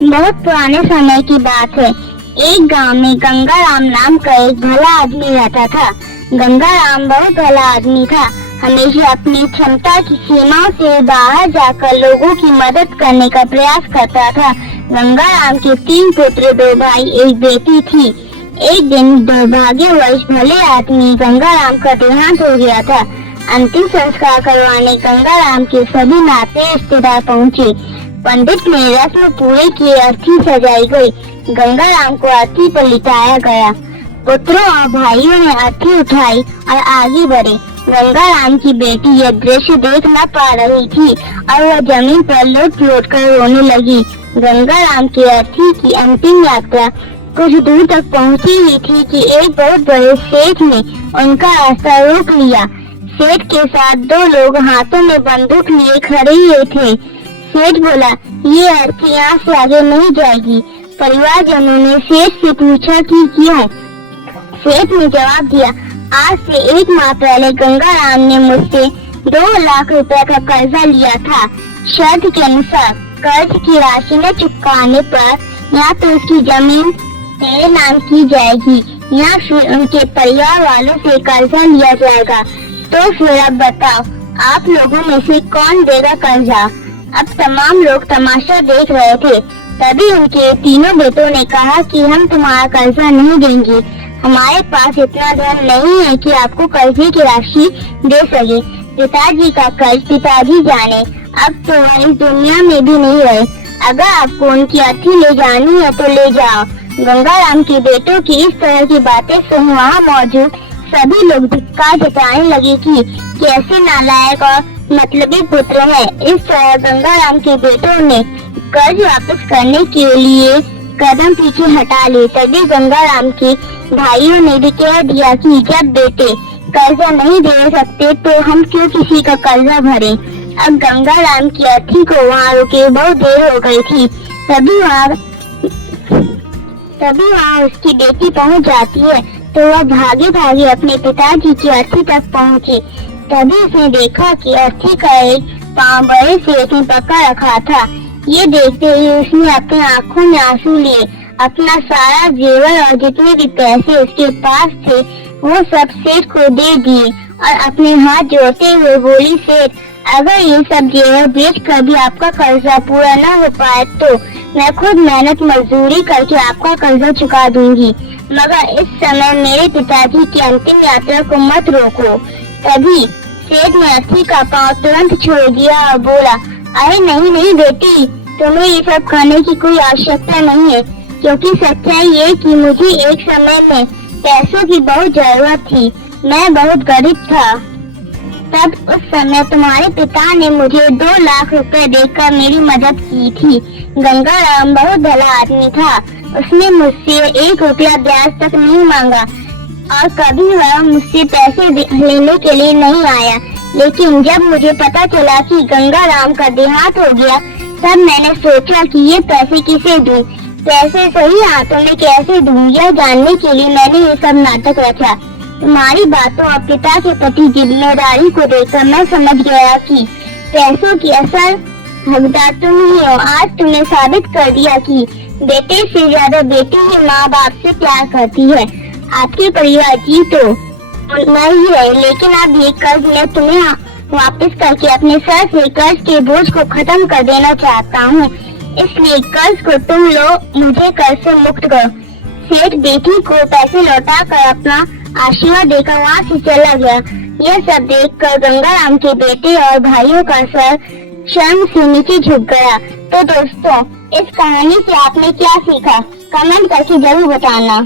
बहुत पुराने समय की बात है। एक गांव में गंगाराम नाम का एक भला आदमी रहता था। गंगाराम बहुत भला आदमी था। हमेशा अपनी क्षमता की सीमाओं से बाहर जाकर लोगों की मदद करने का प्रयास करता था। गंगाराम के 3 पुत्र, 2 भाई, एक बेटी थी। एक दिन दुर्भाग्यवश भले आदमी गंगाराम का देहांत हो गया था। अंतिम संस्कार करवाने गंगाराम के सभी नाते रिश्तेदार पहुँचे। पंडित ने रस्म पूरे किए, अर्थी सजाई गई। गंगाराम को अर्थी पर लिटाया गया। पुत्रों और भाइयों ने अर्थी उठाई और आगे बढ़े। गंगाराम की बेटी यह दृश्य देख न पा रही थी और वह जमीन पर लोट कर रोने लगी। गंगाराम की अर्थी की अंतिम यात्रा कुछ दूर तक पहुंची ही थी कि एक बहुत बड़े सेठ ने उनका रास्ता रोक लिया। सेठ के साथ 2 लोग हाथों में बंदूक लिए खड़े हुए थे। सेठ बोला, ये अर्थी यहाँ से आगे नहीं जाएगी। परिवारजनों ने सेठ से पूछा कि क्यों? सेठ ने जवाब दिया, आज से 1 माह पहले गंगाराम ने मुझसे 2 लाख रुपए का कर्जा लिया था। शर्त के अनुसार कर्ज की राशि न चुकाने पर या तो उसकी जमीन मेरे नाम की जाएगी या फिर उनके परिवार वालों से कर्जा लिया जाएगा। तो फिर अब बताओ, आप लोगों में से कौन देगा कर्जा? अब तमाम लोग तमाशा देख रहे थे। तभी उनके 3 बेटों ने कहा कि हम तुम्हारा कर्जा नहीं देंगे। हमारे पास इतना धन नहीं है कि आपको कर्जे की राशि दे सके। पिताजी का कर्ज पिताजी जाने, अब तो वह इस दुनिया में भी नहीं रहे। अगर आपको उनकी अर्थी ले जानी है तो ले जाओ। गंगाराम के बेटों की इस तरह की बातें सुन वहाँ मौजूद सभी लोग धिक्कार जताने लगे कि कैसे नालायक और मतलबी पुत्र है। इस तरह गंगाराम के बेटों ने कर्ज वापस करने के लिए कदम पीछे हटा लिए। तभी गंगाराम के भाइयों ने भी कह दिया कि जब बेटे कर्जा नहीं दे सकते तो हम क्यों किसी का कर्जा भरें। अब गंगाराम की अर्थी को वहाँ रुके बहुत देर हो गई थी। तभी वहाँ उसकी बेटी पहुँच जाती है तो वह भागे भागे अपने पिताजी की अर्थी तक पहुँची। तभी उसने देखा कि अर्थी का एक पाँव बड़े सेठ ने पकड़ रखा था। ये देखते ही उसने अपनी आंखों में आंसू लिए। अपना सारा जेवर और जितने भी पैसे उसके पास थे वो सब सेठ को दे दिए और अपने हाथ जोड़ते हुए बोली, सेठ, अगर ये सब जेवर बेच कर भी आपका कर्जा पूरा न हो पाए तो मैं खुद मेहनत मजदूरी करके आपका कर्जा चुका दूंगी, मगर इस समय मेरे पिताजी की अंतिम यात्रा को मत रोको। तभी सेठ ने अर्थी का पाँव तुरंत छोड़ दिया और बोला, अरे नहीं बेटी, तुम्हें ये सब करने की कोई आवश्यकता नहीं है, क्योंकि सच्चाई ये कि मुझे एक समय में पैसों की बहुत जरूरत थी। मैं बहुत गरीब था। तब उस समय तुम्हारे पिता ने मुझे 2 लाख रुपए देकर मेरी मदद की थी। गंगाराम बहुत भला आदमी था। उसने मुझसे 1 रुपया ब्याज तक नहीं मांगा और कभी वह मुझसे पैसे लेने के लिए नहीं आया। लेकिन जब मुझे पता चला कि गंगाराम का देहांत हो गया, तब मैंने सोचा कि ये पैसे किसे दूं, पैसे सही हाथों में कैसे दूं, यह जानने के लिए मैंने ये सब नाटक रचा। तुम्हारी बातों और पिता के प्रति जिम्मेदारी को देखकर मैं समझ गया कि पैसों की असल हकदार तुम ही हो। आज तुमने साबित कर दिया कि बेटे से ज्यादा बेटी ही माँ बाप से प्यार करती है। आपके परिवार जी तो नहीं है, लेकिन अब ये कर्ज मैं तुम्हें वापस करके अपने सर से कर्ज के बोझ को खत्म कर देना चाहता हूँ। इसलिए कर्ज को तुम लो, मुझे कर्ज से मुक्त करो। सेठ बेटी को पैसे लौटा कर अपना आशीर्वाद देकर वहाँ से चला गया। यह सब देखकर गंगाराम के बेटे और भाइयों का सर शर्म से नीचे झुक गया। तो दोस्तों, इस कहानी से आपने क्या सीखा? कमेंट करके जरूर बताना।